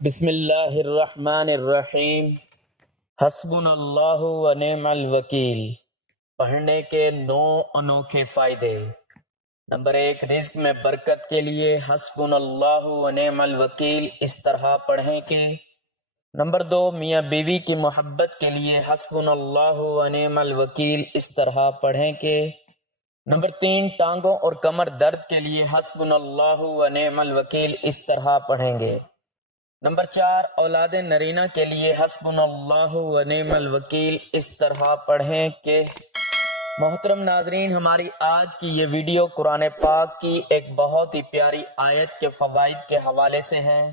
بسم اللہ الرحمن الرحیم۔ حسبنا اللہ و نعم الوکیل۔ پڑھنے کے 9 انوکھے فائدے۔ نمبر 1، رزق میں برکت کے لیے حسبنا اللہ و نعم الوکیل اس طرح پڑھیں کہ۔ نمبر 2، میاں بیوی کی محبت کے لیے حسبنا اللہ و نعم الوکیل اس طرح پڑھیں کہ۔ نمبر 3، ٹانگوں اور کمر درد کے لیے حسبنا اللہ و نعم الوکیل اس طرح پڑھیں گے۔ نمبر 4، اولاد نرینہ کے لیے حسبنا اللہ و نعم الوکیل اس طرح پڑھیں کہ۔ محترم ناظرین، ہماری آج کی یہ ویڈیو قرآن پاک کی ایک بہت ہی پیاری آیت کے فوائد کے حوالے سے ہیں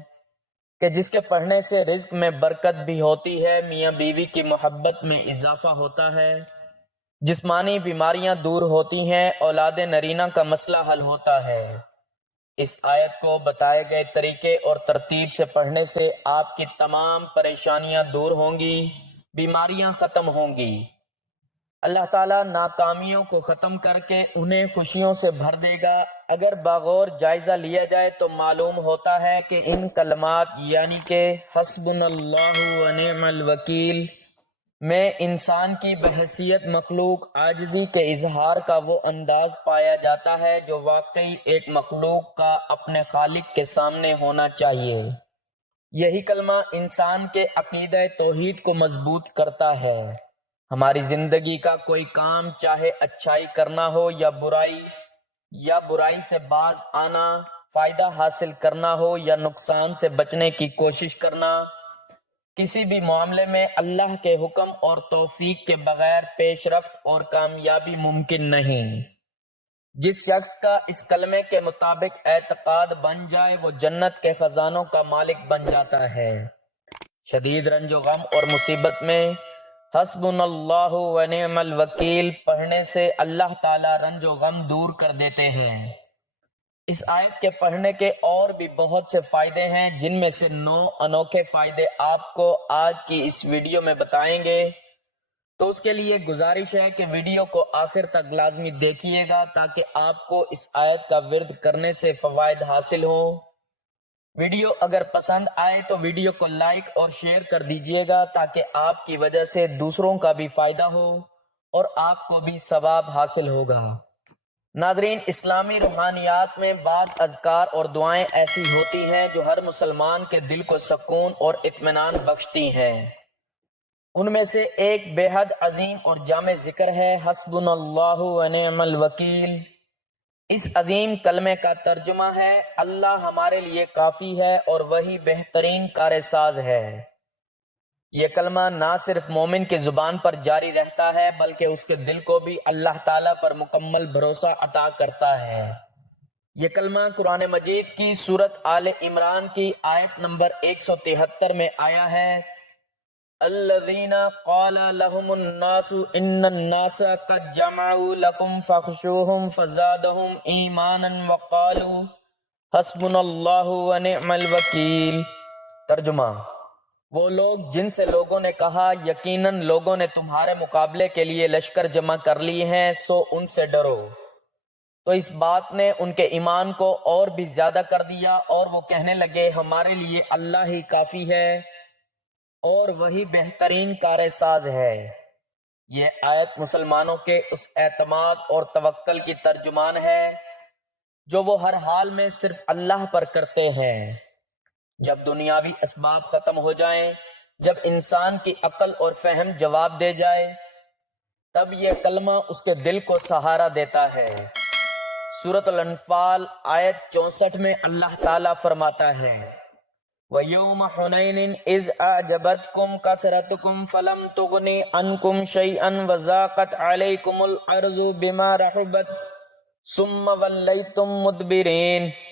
کہ جس کے پڑھنے سے رزق میں برکت بھی ہوتی ہے، میاں بیوی کی محبت میں اضافہ ہوتا ہے، جسمانی بیماریاں دور ہوتی ہیں، اولاد نرینہ کا مسئلہ حل ہوتا ہے۔ اس آیت کو بتائے گئے طریقے اور ترتیب سے پڑھنے سے آپ کی تمام پریشانیاں دور ہوں گی، بیماریاں ختم ہوں گی۔ اللہ تعالیٰ ناکامیوں کو ختم کر کے انہیں خوشیوں سے بھر دے گا۔ اگر بغور جائزہ لیا جائے تو معلوم ہوتا ہے کہ ان کلمات یعنی کہ حسبنا اللہ و نعم الوکیل میں انسان کی بحیثیت مخلوق عاجزی کے اظہار کا وہ انداز پایا جاتا ہے جو واقعی ایک مخلوق کا اپنے خالق کے سامنے ہونا چاہیے۔ یہی کلمہ انسان کے عقیدہ توحید کو مضبوط کرتا ہے۔ ہماری زندگی کا کوئی کام، چاہے اچھائی کرنا ہو یا برائی سے باز آنا، فائدہ حاصل کرنا ہو یا نقصان سے بچنے کی کوشش کرنا، کسی بھی معاملے میں اللہ کے حکم اور توفیق کے بغیر پیش رفت اور کامیابی ممکن نہیں۔ جس شخص کا اس کلمے کے مطابق اعتقاد بن جائے وہ جنت کے خزانوں کا مالک بن جاتا ہے۔ شدید رنج و غم اور مصیبت میں حسبنا اللہ و نعم الوکیل پڑھنے سے اللہ تعالی رنج و غم دور کر دیتے ہیں۔ اس آیت کے پڑھنے کے اور بھی بہت سے فائدے ہیں جن میں سے 9 انوکھے فائدے آپ کو آج کی اس ویڈیو میں بتائیں گے، تو اس کے لیے گزارش ہے کہ ویڈیو کو آخر تک لازمی دیکھیے گا تاکہ آپ کو اس آیت کا ورد کرنے سے فوائد حاصل ہوں۔ ویڈیو اگر پسند آئے تو ویڈیو کو لائک اور شیئر کر دیجیے گا تاکہ آپ کی وجہ سے دوسروں کا بھی فائدہ ہو اور آپ کو بھی ثواب حاصل ہوگا۔ ناظرین، اسلامی روحانیات میں بعض اذکار اور دعائیں ایسی ہوتی ہیں جو ہر مسلمان کے دل کو سکون اور اطمینان بخشتی ہیں۔ ان میں سے ایک بے حد عظیم اور جامع ذکر ہے حسبنا اللہ و نعم الوکیل۔ اس عظیم کلمے کا ترجمہ ہے اللہ ہمارے لیے کافی ہے اور وہی بہترین کار ساز ہے۔ یہ کلمہ نہ صرف مومن کی زبان پر جاری رہتا ہے بلکہ اس کے دل کو بھی اللہ تعالیٰ پر مکمل بھروسہ عطا کرتا ہے۔ یہ کلمہ قرآن مجید کی سورت آل عمران کی آیت نمبر 173 میں آیا ہے۔ الذین قال لهم الناس ان الناس قد جمعوا لكم فاخشوهم فزادهم ایمانا وقالوا حسبنا اللہ ونعم الوکیل۔ ترجمہ: وہ لوگ جن سے لوگوں نے کہا یقیناً لوگوں نے تمہارے مقابلے کے لیے لشکر جمع کر لی ہیں، سو ان سے ڈرو، تو اس بات نے ان کے ایمان کو اور بھی زیادہ کر دیا اور وہ کہنے لگے ہمارے لیے اللہ ہی کافی ہے اور وہی بہترین کار ساز ہے۔ یہ آیت مسلمانوں کے اس اعتماد اور توکل کی ترجمان ہے جو وہ ہر حال میں صرف اللہ پر کرتے ہیں۔ جب دنیاوی اسباب ختم ہو جائیں، جب انسان کی عقل اور فہم جواب دے جائے، تب یہ کلمہ اس کے دل کو سہارا دیتا ہے۔ سورۃ الانفال آیت 64 میں اللہ تعالیٰ فرماتا ہے وَيَوْمَ حُنَيْنٍ إِذْ أَعْجَبَتْكُمْ كَثْرَتُكُمْ فَلَمْ تُغْنِ عَنْكُمْ شَيْئًا وَضَاقَتْ عَلَيْكُمُ الْأَرْضُ بِمَا رَحُبَتْ ثُمَّ وَلَّيْتُمْ مُدْبِرِينَ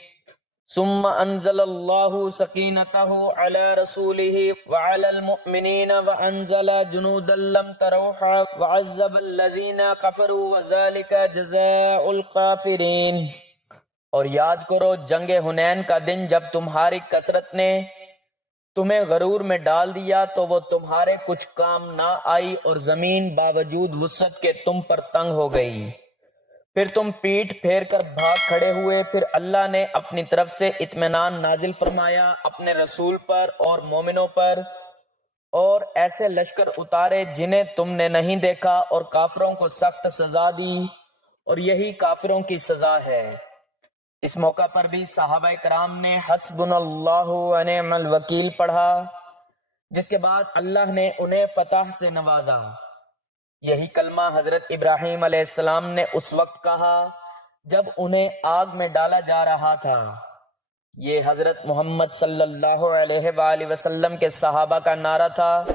ثم انزل اللہ سکینتہ علی رسولہ وعلی المؤمنین وانزل جنودا لم تروها وعذب الذین کفروا وذلک جزاء الکافرین۔ اور یاد کرو جنگ حنین کا دن جب تمہاری کثرت نے تمہیں غرور میں ڈال دیا تو وہ تمہارے کچھ کام نہ آئی اور زمین باوجود وسعت کے تم پر تنگ ہو گئی۔ پھر تم پیٹھ پھیر کر بھاگ کھڑے ہوئے۔ پھر اللہ نے اپنی طرف سے اطمینان نازل فرمایا اپنے رسول پر اور مومنوں پر، اور ایسے لشکر اتارے جنہیں تم نے نہیں دیکھا، اور کافروں کو سخت سزا دی، اور یہی کافروں کی سزا ہے۔ اس موقع پر بھی صحابہ کرام نے حسبنا اللہ و نعم الوکیل پڑھا، جس کے بعد اللہ نے انہیں فتح سے نوازا۔ یہی کلمہ حضرت ابراہیم علیہ السلام نے اس وقت کہا جب انہیں آگ میں ڈالا جا رہا تھا۔ یہ حضرت محمد صلی اللہ علیہ وآلہ وسلم کے صحابہ کا نعرہ تھا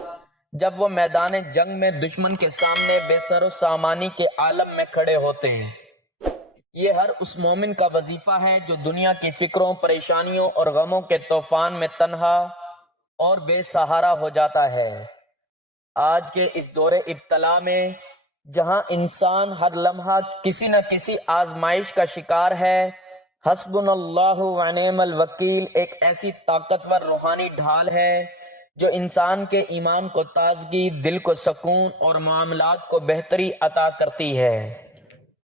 جب وہ میدان جنگ میں دشمن کے سامنے بے سر و سامانی کے عالم میں کھڑے ہوتے ہیں۔ یہ ہر اس مومن کا وظیفہ ہے جو دنیا کی فکروں، پریشانیوں اور غموں کے طوفان میں تنہا اور بے سہارا ہو جاتا ہے۔ آج کے اس دور ابتلا میں جہاں انسان ہر لمحہ کسی نہ کسی آزمائش کا شکار ہے، حسبنا اللہ و نعم الوکیل ایک ایسی طاقتور روحانی ڈھال ہے جو انسان کے ایمان کو تازگی، دل کو سکون اور معاملات کو بہتری عطا کرتی ہے۔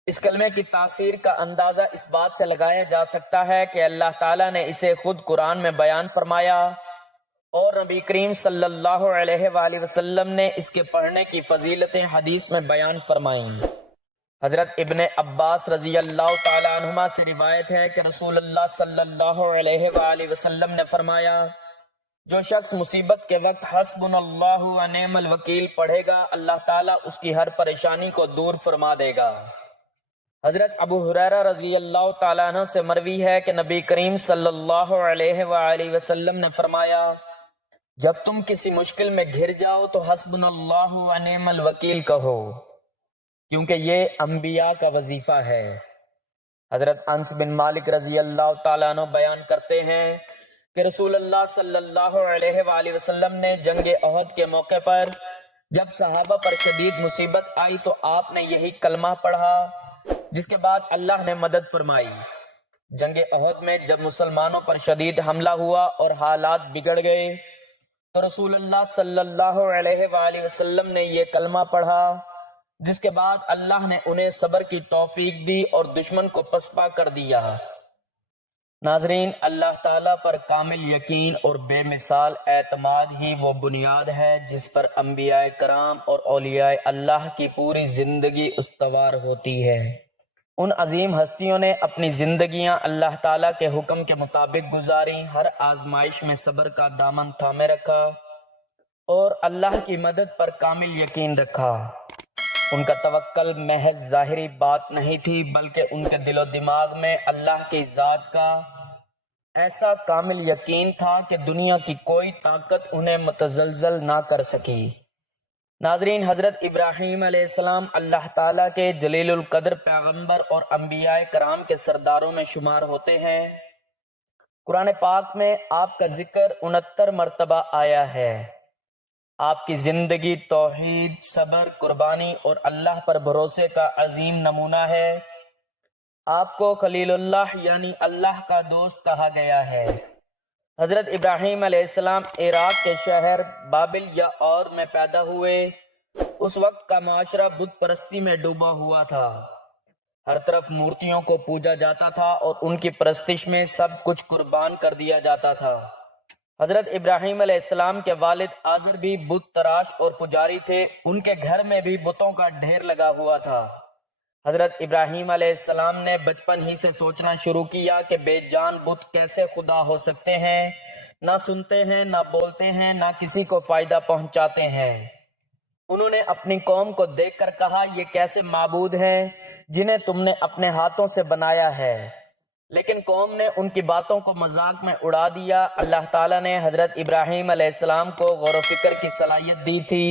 اس کلمے کی تاثیر کا اندازہ اس بات سے لگایا جا سکتا ہے کہ اللہ تعالیٰ نے اسے خود قرآن میں بیان فرمایا، اور نبی کریم صلی اللہ علیہ وآلہ وسلم نے اس کے پڑھنے کی فضیلتیں حدیث میں بیان فرمائیں۔ حضرت ابن عباس رضی اللہ تعالیٰ عنہما سے روایت ہے کہ رسول اللہ صلی اللہ علیہ وآلہ وسلم نے فرمایا، جو شخص مصیبت کے وقت حسبنا اللہ و نعم الوکیل پڑھے گا، اللہ تعالیٰ اس کی ہر پریشانی کو دور فرما دے گا۔ حضرت ابو ہریرہ رضی اللہ تعالیٰ عنہ سے مروی ہے کہ نبی کریم صلی اللہ علیہ وآلہ وسلم نے فرمایا، جب تم کسی مشکل میں گھر جاؤ تو حسبنا اللہ و نعم الوکیل کہو، کیونکہ یہ انبیاء کا وظیفہ ہے۔ حضرت انس بن مالک رضی اللہ تعالیٰ عنہ بیان کرتے ہیں کہ رسول اللہ صلی اللہ علیہ وآلہ وسلم نے جنگ احد کے موقع پر جب صحابہ پر شدید مصیبت آئی تو آپ نے یہی کلمہ پڑھا، جس کے بعد اللہ نے مدد فرمائی۔ جنگ احد میں جب مسلمانوں پر شدید حملہ ہوا اور حالات بگڑ گئے تو رسول اللہ صلی اللہ علیہ وآلہ وسلم نے یہ کلمہ پڑھا، جس کے بعد اللہ نے انہیں صبر کی توفیق دی اور دشمن کو پسپا کر دیا۔ ناظرین، اللہ تعالیٰ پر کامل یقین اور بے مثال اعتماد ہی وہ بنیاد ہے جس پر انبیاء کرام اور اولیاء اللہ کی پوری زندگی استوار ہوتی ہے۔ ان عظیم ہستیوں نے اپنی زندگیاں اللہ تعالیٰ کے حکم کے مطابق گزاری، ہر آزمائش میں صبر کا دامن تھامے رکھا اور اللہ کی مدد پر کامل یقین رکھا۔ ان کا توکل محض ظاہری بات نہیں تھی، بلکہ ان کے دل و دماغ میں اللہ کی ذات کا ایسا کامل یقین تھا کہ دنیا کی کوئی طاقت انہیں متزلزل نہ کر سکی۔ ناظرین، حضرت ابراہیم علیہ السلام اللہ تعالیٰ کے جلیل القدر پیغمبر اور انبیاء کرام کے سرداروں میں شمار ہوتے ہیں۔ قرآن پاک میں آپ کا ذکر 69 مرتبہ آیا ہے۔ آپ کی زندگی توحید، صبر، قربانی اور اللہ پر بھروسے کا عظیم نمونہ ہے۔ آپ کو خلیل اللہ یعنی اللہ کا دوست کہا گیا ہے۔ حضرت ابراہیم علیہ السلام عراق کے شہر بابل یا اور میں پیدا ہوئے۔ اس وقت کا معاشرہ بت پرستی میں ڈوبا ہوا تھا۔ ہر طرف مورتیوں کو پوجا جاتا تھا اور ان کی پرستش میں سب کچھ قربان کر دیا جاتا تھا۔ حضرت ابراہیم علیہ السلام کے والد آزر بھی بت تراش اور پجاری تھے، ان کے گھر میں بھی بتوں کا ڈھیر لگا ہوا تھا۔ حضرت ابراہیم علیہ السلام نے بچپن ہی سے سوچنا شروع کیا کہ بے جان بت کیسے خدا ہو سکتے ہیں، نہ سنتے ہیں، نہ بولتے ہیں، نہ کسی کو فائدہ پہنچاتے ہیں۔ انہوں نے اپنی قوم کو دیکھ کر کہا، یہ کیسے معبود ہیں جنہیں تم نے اپنے ہاتھوں سے بنایا ہے؟ لیکن قوم نے ان کی باتوں کو مذاق میں اڑا دیا۔ اللہ تعالیٰ نے حضرت ابراہیم علیہ السلام کو غور و فکر کی صلاحیت دی تھی۔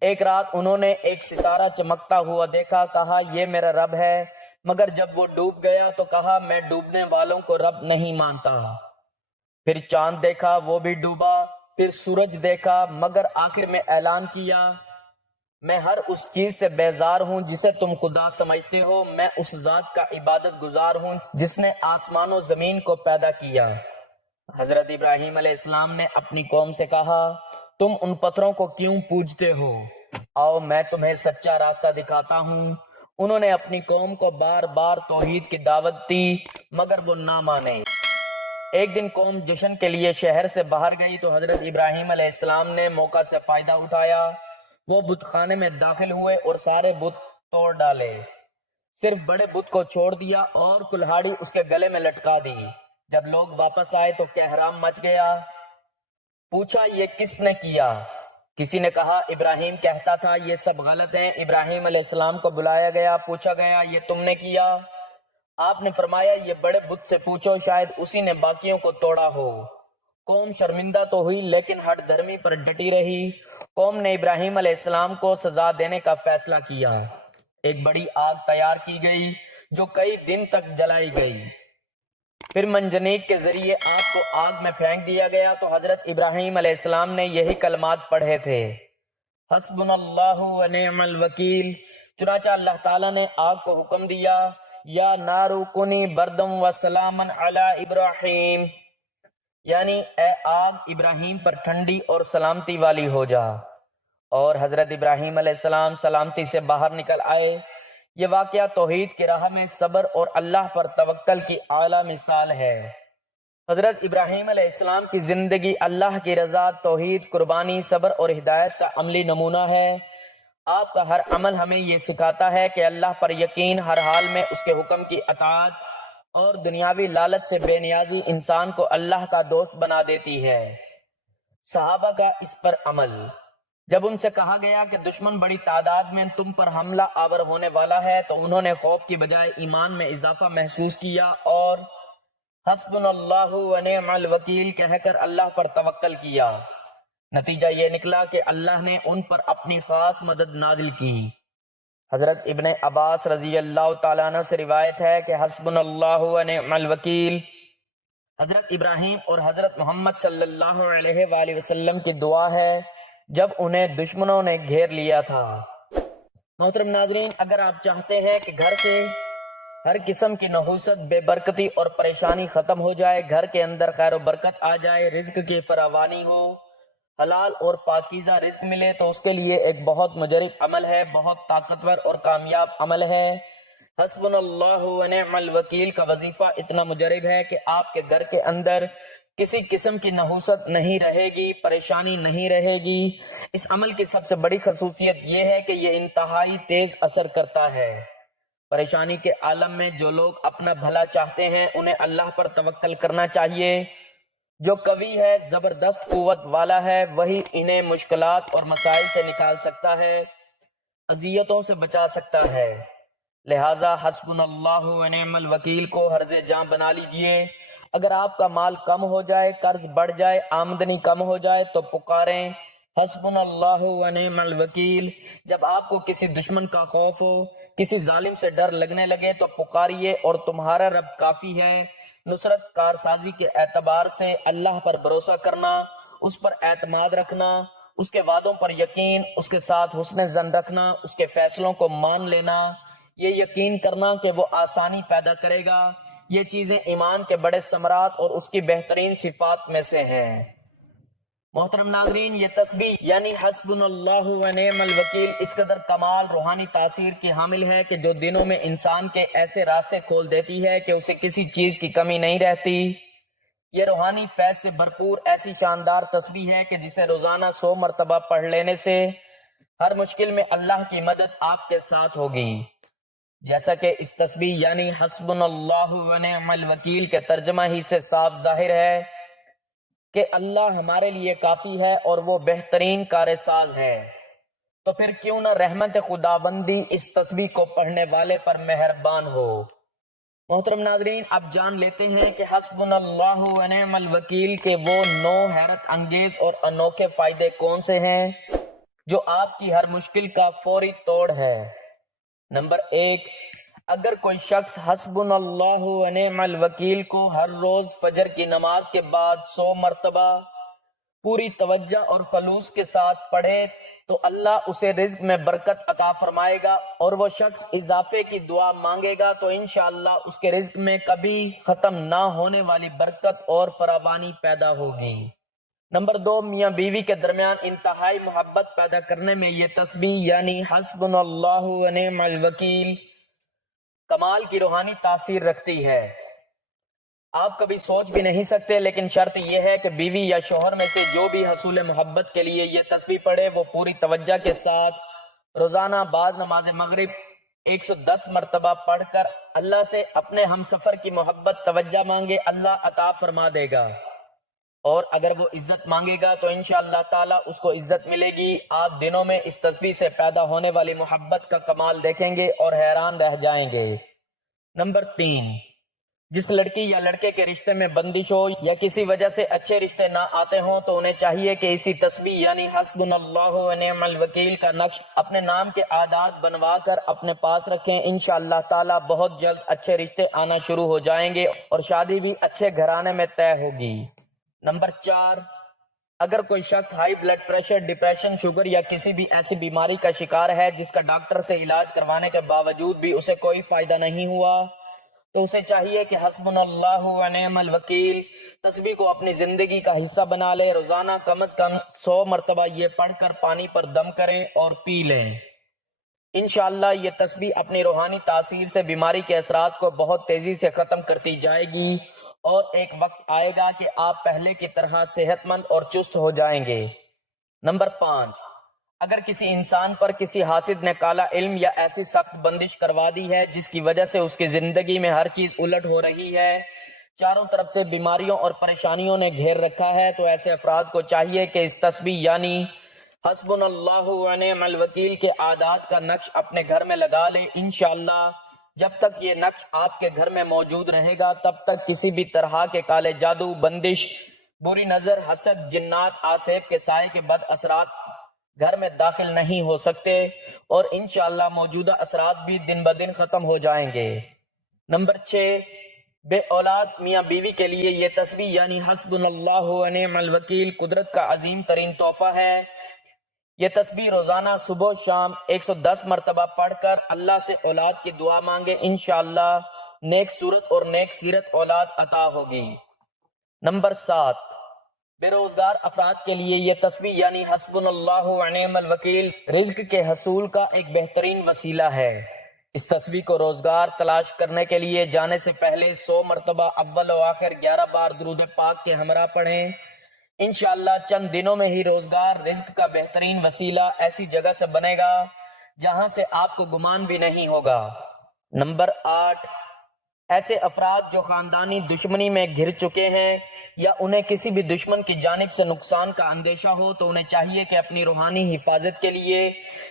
ایک رات انہوں نے ایک ستارہ چمکتا ہوا دیکھا، کہا یہ میرا رب ہے، مگر جب وہ ڈوب گیا تو کہا میں ڈوبنے والوں کو رب نہیں مانتا۔ پھر چاند دیکھا، وہ بھی ڈوبا، پھر سورج دیکھا، مگر آخر میں اعلان کیا میں ہر اس چیز سے بیزار ہوں جسے تم خدا سمجھتے ہو، میں اس ذات کا عبادت گزار ہوں جس نے آسمان و زمین کو پیدا کیا۔ حضرت ابراہیم علیہ السلام نے اپنی قوم سے کہا، تم ان پتھروں کو کیوں پوجتے ہو؟ آؤ میں تمہیں سچا راستہ دکھاتا ہوں۔ انہوں نے اپنی قوم کو بار بار توحید کی دعوت دی مگر وہ نہ مانے۔ ایک دن قوم جشن کے لیے شہر سے باہر گئی تو حضرت ابراہیم علیہ السلام نے موقع سے فائدہ اٹھایا۔ وہ بت خانے میں داخل ہوئے اور سارے بت توڑ ڈالے، صرف بڑے بت کو چھوڑ دیا اور کلہاڑی اس کے گلے میں لٹکا دی۔ جب لوگ واپس آئے تو کہرام مچ گیا۔ پوچھا یہ کس نے کیا؟ کسی نے کہا ابراہیم کہتا تھا یہ سب غلط ہیں۔ ابراہیم علیہ السلام کو بلایا گیا، پوچھا گیا یہ تم نے کیا؟ آپ نے فرمایا یہ بڑے بت سے پوچھو، شاید اسی نے باقیوں کو توڑا ہو۔ قوم شرمندہ تو ہوئی لیکن ہٹ دھرمی پر ڈٹی رہی۔ قوم نے ابراہیم علیہ السلام کو سزا دینے کا فیصلہ کیا۔ ایک بڑی آگ تیار کی گئی جو کئی دن تک جلائی گئی، پھر منجنیق کے ذریعے آپ کو آگ میں پھینک دیا گیا تو حضرت ابراہیم علیہ السلام نے یہی کلمات پڑھے تھے، حسبنا اللہ و نعم الوکیل۔ چنانچہ اللہ تعالیٰ نے آگ کو حکم دیا، یا نارو کنی بردم و سلاما علی ابراہیم، یعنی اے آگ ابراہیم پر ٹھنڈی اور سلامتی والی ہو جا۔ اور حضرت ابراہیم علیہ السلام سلامتی سے باہر نکل آئے۔ یہ واقعہ توحید کی راہ میں صبر اور اللہ پر توکل کی اعلیٰ مثال ہے۔ حضرت ابراہیم علیہ السلام کی زندگی اللہ کی رضا، توحید، قربانی، صبر اور ہدایت کا عملی نمونہ ہے۔ آپ کا ہر عمل ہمیں یہ سکھاتا ہے کہ اللہ پر یقین، ہر حال میں اس کے حکم کی اطاعت، اور دنیاوی لالچ سے بے نیازی انسان کو اللہ کا دوست بنا دیتی ہے۔ صحابہ کا اس پر عمل۔ جب ان سے کہا گیا کہ دشمن بڑی تعداد میں تم پر حملہ آور ہونے والا ہے تو انہوں نے خوف کی بجائے ایمان میں اضافہ محسوس کیا اور حسبنا اللہ و نعم الوکیل کہہ کر اللہ پر توکل کیا۔ نتیجہ یہ نکلا کہ اللہ نے ان پر اپنی خاص مدد نازل کی۔ حضرت ابن عباس رضی اللہ تعالیٰ عنہ سے روایت ہے کہ حسبنا اللہ و نعم الوکیل حضرت ابراہیم اور حضرت محمد صلی اللہ علیہ وآلہ وسلم کی دعا ہے جب انہیں دشمنوں نے گھیر لیا تھا۔ محترم ناظرین، اگر آپ چاہتے ہیں کہ گھر سے ہر قسم کی نحوست، بے برکتی اور پریشانی ختم ہو جائے، گھر کے اندر خیر و برکت آ جائے، رزق کی فراوانی ہو، حلال اور پاکیزہ رزق ملے، تو اس کے لیے ایک بہت مجرب عمل ہے، بہت طاقتور اور کامیاب عمل ہے۔ حسبنا اللہ و نعم الوکیل کا وظیفہ اتنا مجرب ہے کہ آپ کے گھر کے اندر کسی قسم کی نحوست نہیں رہے گی، پریشانی نہیں رہے گی۔ اس عمل کی سب سے بڑی خصوصیت یہ ہے کہ یہ انتہائی تیز اثر کرتا ہے۔ پریشانی کے عالم میں جو لوگ اپنا بھلا چاہتے ہیں انہیں اللہ پر توکل کرنا چاہیے۔ جو قوی ہے، زبردست قوت والا ہے، وہی انہیں مشکلات اور مسائل سے نکال سکتا ہے، اذیتوں سے بچا سکتا ہے۔ لہٰذا حسبنا اللہ و نعم الوکیل کو حرز جاں بنا لیجئے۔ اگر آپ کا مال کم ہو جائے، قرض بڑھ جائے، آمدنی کم ہو جائے تو پکاریں حسبنا اللہ و نعم الوکیل۔ جب آپ کو کسی دشمن کا خوف ہو، کسی ظالم سے ڈر لگنے لگے تو پکاریے اور تمہارا رب کافی ہے۔ نصرت کارسازی کے اعتبار سے اللہ پر بھروسہ کرنا، اس پر اعتماد رکھنا، اس کے وعدوں پر یقین، اس کے ساتھ حسن ظن رکھنا، اس کے فیصلوں کو مان لینا، یہ یقین کرنا کہ وہ آسانی پیدا کرے گا، یہ چیزیں ایمان کے بڑے ثمرات اور اس کی بہترین صفات میں سے ہیں۔ محترم ناظرین، یہ تسبیح یعنی حسبنا اللہ و نعم الوکیل اس قدر کمال روحانی تاثیر کی حامل ہے کہ جو دنوں میں انسان کے ایسے راستے کھول دیتی ہے کہ اسے کسی چیز کی کمی نہیں رہتی۔ یہ روحانی فیض سے بھرپور ایسی شاندار تسبیح ہے کہ جسے روزانہ 100 مرتبہ پڑھ لینے سے ہر مشکل میں اللہ کی مدد آپ کے ساتھ ہوگی۔ جیسا کہ اس تسبیح یعنی حسبنا اللہ و نعم الوکیل کے ترجمہ ہی سے صاف ظاہر ہے کہ اللہ ہمارے لیے کافی ہے اور وہ بہترین کار ساز ہے، تو پھر کیوں نہ رحمت خداوندی اس تسبیح کو پڑھنے والے پر مہربان ہو۔ محترم ناظرین، اب جان لیتے ہیں کہ حسبنا اللہ و نعم الوکیل کے وہ 9 حیرت انگیز اور انوکھے فائدے کون سے ہیں جو آپ کی ہر مشکل کا فوری توڑ ہے۔ نمبر 1، اگر کوئی شخص حسبنا اللہ و نعم الوکیل کو ہر روز فجر کی نماز کے بعد 100 مرتبہ پوری توجہ اور خلوص کے ساتھ پڑھے تو اللہ اسے رزق میں برکت عطا فرمائے گا، اور وہ شخص اضافے کی دعا مانگے گا تو انشاءاللہ اس کے رزق میں کبھی ختم نہ ہونے والی برکت اور فراوانی پیدا ہوگی۔ نمبر 2، میاں بیوی کے درمیان انتہائی محبت پیدا کرنے میں یہ تسبیح یعنی حسبنا اللہ و نعم الوکیل کمال کی روحانی تاثیر رکھتی ہے۔ آپ کبھی سوچ بھی نہیں سکتے، لیکن شرط یہ ہے کہ بیوی یا شوہر میں سے جو بھی حصول محبت کے لیے یہ تسبیح پڑھے وہ پوری توجہ کے ساتھ روزانہ بعد نماز مغرب 110 مرتبہ پڑھ کر اللہ سے اپنے ہم سفر کی محبت توجہ مانگے، اللہ عطا فرما دے گا، اور اگر وہ عزت مانگے گا تو انشاءاللہ تعالی اس کو عزت ملے گی۔ آپ دنوں میں اس تسبیح سے پیدا ہونے والی محبت کا کمال دیکھیں گے اور حیران رہ جائیں گے۔ نمبر 3، جس لڑکی یا لڑکے کے رشتے میں بندش ہو یا کسی وجہ سے اچھے رشتے نہ آتے ہوں تو انہیں چاہیے کہ اسی تسبیح یعنی حسبنا اللہ و نعم الوکیل کا نقش اپنے نام کے اعداد بنوا کر اپنے پاس رکھیں۔ انشاءاللہ تعالی بہت جلد اچھے رشتے آنا شروع ہو جائیں گے اور شادی بھی اچھے گھرانے میں طے ہوگی۔ نمبر 4، اگر کوئی شخص high blood pressure, depression, sugar یا کسی بھی ایسی بیماری کا شکار ہے جس کا ڈاکٹر سے علاج کروانے کے باوجود بھی اسے کوئی فائدہ نہیں ہوا تو اسے چاہیے کہ حسبنا اللہ و نعم الوکیل تسبیح کو اپنی زندگی کا حصہ بنا لے۔ روزانہ کم از کم 100 مرتبہ یہ پڑھ کر پانی پر دم کریں اور پی لیں۔ انشاءاللہ یہ تسبیح اپنی روحانی تاثیر سے بیماری کے اثرات کو بہت تیزی سے ختم کرتی جائے گی اور ایک وقت آئے گا کہ آپ پہلے کی طرح صحت مند اور چست ہو جائیں گے۔ نمبر 5، اگر کسی انسان پر کسی حاسد نے کالا علم یا ایسی سخت بندش کروا دی ہے جس کی وجہ سے اس کی زندگی میں ہر چیز الٹ ہو رہی ہے، چاروں طرف سے بیماریوں اور پریشانیوں نے گھیر رکھا ہے، تو ایسے افراد کو چاہیے کہ اس تسبیح یعنی حسبنا اللہ و نعم الوکیل کے اعداد کا نقش اپنے گھر میں لگا لے۔ انشاءاللہ جب تک یہ نقش آپ کے گھر میں موجود رہے گا تب تک کسی بھی طرح کے کالے جادو، بندش، بری نظر، حسد، جنات، آسیب کے سائے کے بد اثرات گھر میں داخل نہیں ہو سکتے اور انشاءاللہ موجودہ اثرات بھی دن بدن ختم ہو جائیں گے۔ نمبر 6، بے اولاد میاں بیوی کے لیے یہ تسبیح یعنی حسبنا اللہ و نعم الوکیل قدرت کا عظیم ترین تحفہ ہے۔ یہ تسبیح روزانہ صبح شام 110 مرتبہ پڑھ کر اللہ سے اولاد کی دعا مانگے، انشاءاللہ نیک صورت اور نیک سیرت اولاد عطا ہوگی۔ نمبر 7، بے روزگار افراد کے لیے یہ تسبیح یعنی حسبنا اللہ و نعم الوکیل رزق کے حصول کا ایک بہترین وسیلہ ہے۔ اس تسبیح کو روزگار تلاش کرنے کے لیے جانے سے پہلے 100 مرتبہ اول و آخر 11 بار درود پاک کے ہمراہ پڑھیں۔ انشاءاللہ چند دنوں میں ہی روزگار رزق کا بہترین وسیلہ ایسی جگہ سے بنے گا جہاں سے آپ کو گمان بھی نہیں ہوگا۔ نمبر 8، ایسے افراد جو خاندانی دشمنی میں گھر چکے ہیں یا انہیں کسی بھی دشمن کی جانب سے نقصان کا اندیشہ ہو تو انہیں چاہیے کہ اپنی روحانی حفاظت کے لیے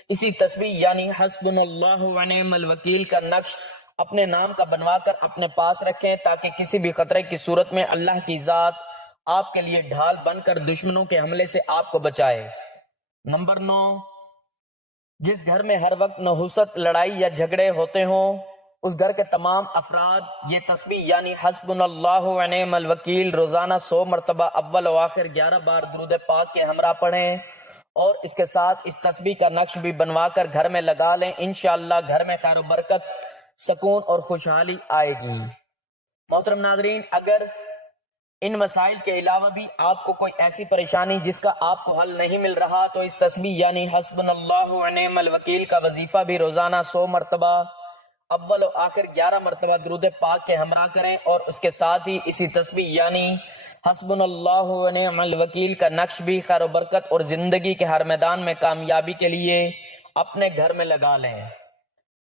اسی تسبیح یعنی حسبنا اللہ و نعم الوکیل کا نقش اپنے نام کا بنوا کر اپنے پاس رکھیں تاکہ کسی بھی خطرے کی صورت میں اللہ کی ذات آپ کے لیے ڈھال بن کر دشمنوں کے حملے سے آپ کو بچائے۔ نمبر 9، جس گھر میں ہر وقت نحوست، لڑائی یا جھگڑے ہوتے ہوں اس گھر کے تمام افراد یہ تسبیح یعنی حسبنا اللہ و نعم الوکیل روزانہ 100 مرتبہ اول و آخر 11 بار درود پاک کے ہمراہ پڑھیں اور اس کے ساتھ اس تسبیح کا نقش بھی بنوا کر گھر میں لگا لیں۔ انشاءاللہ گھر میں خیر و برکت، سکون اور خوشحالی آئے گی۔ محترم ناظرین، اگر ان مسائل کے علاوہ بھی آپ کو کوئی ایسی پریشانی جس کا آپ کو حل نہیں مل رہا تو اس تسبیح یعنی حسبنا اللہ و نعم الوکیل کا وظیفہ بھی روزانہ 100 مرتبہ اول و آخر 11 مرتبہ درود پاک کے ہمراہ کریں اور اس کے ساتھ ہی اسی تسبیح یعنی حسبنا اللہ و نعم الوکیل کا نقش بھی خیر و برکت اور زندگی کے ہر میدان میں کامیابی کے لیے اپنے گھر میں لگا لیں۔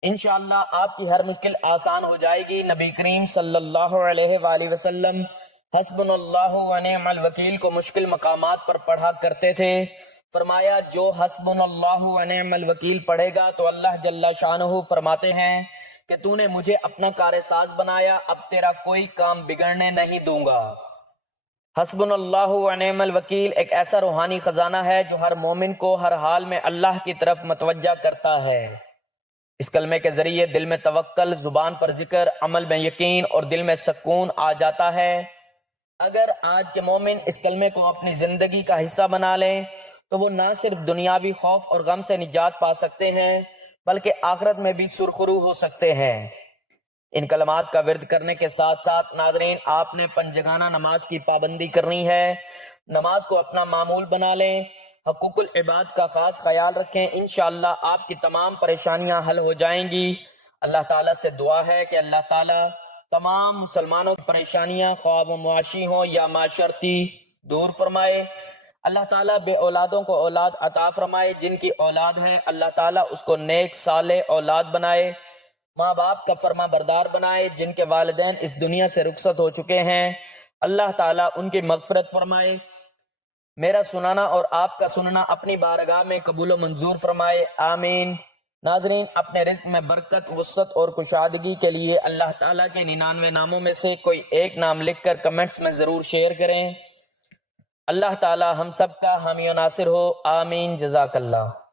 انشاءاللہ آپ کی ہر مشکل آسان ہو جائے گی۔ نبی کریم صلی اللہ علیہ وآلہ وسلم حسبنا اللہ و نعم الوکیل کو مشکل مقامات پر پڑھا کرتے تھے۔ فرمایا جو حسبنا اللہ و نعم الوکیل پڑھے گا تو اللہ جل شانہ فرماتے ہیں کہ تو نے مجھے اپنا کار ساز بنایا، اب تیرا کوئی کام بگڑنے نہیں دوں گا۔ حسبنا اللہ و نعم الوکیل ایک ایسا روحانی خزانہ ہے جو ہر مومن کو ہر حال میں اللہ کی طرف متوجہ کرتا ہے۔ اس کلمے کے ذریعے دل میں توکل، زبان پر ذکر، عمل میں یقین اور دل میں سکون آ جاتا ہے۔ اگر آج کے مومن اس کلمے کو اپنی زندگی کا حصہ بنا لیں تو وہ نہ صرف دنیاوی خوف اور غم سے نجات پا سکتے ہیں بلکہ آخرت میں بھی سرخرو ہو سکتے ہیں۔ ان کلمات کا ورد کرنے کے ساتھ ساتھ ناظرین آپ نے 5 جگانہ نماز کی پابندی کرنی ہے۔ نماز کو اپنا معمول بنا لیں، حقوق العباد کا خاص خیال رکھیں، انشاءاللہ آپ کی تمام پریشانیاں حل ہو جائیں گی۔ اللہ تعالیٰ سے دعا ہے کہ اللہ تعالیٰ تمام مسلمانوں کی پریشانیاں خواہ وہ معاشی ہوں یا معاشرتی دور فرمائے۔ اللہ تعالیٰ بے اولادوں کو اولاد عطا فرمائے، جن کی اولاد ہے اللہ تعالیٰ اس کو نیک صالح اولاد بنائے، ماں باپ کا فرما بردار بنائے، جن کے والدین اس دنیا سے رخصت ہو چکے ہیں اللہ تعالیٰ ان کی مغفرت فرمائے۔ میرا سنانا اور آپ کا سننا اپنی بارگاہ میں قبول و منظور فرمائے، آمین۔ ناظرین، اپنے رزق میں برکت، وسعت اور کشادگی کے لیے اللہ تعالیٰ کے 99 ناموں میں سے کوئی ایک نام لکھ کر کمنٹس میں ضرور شیئر کریں۔ اللہ تعالیٰ ہم سب کا حامی و ناصر ہو، آمین، جزاک اللہ۔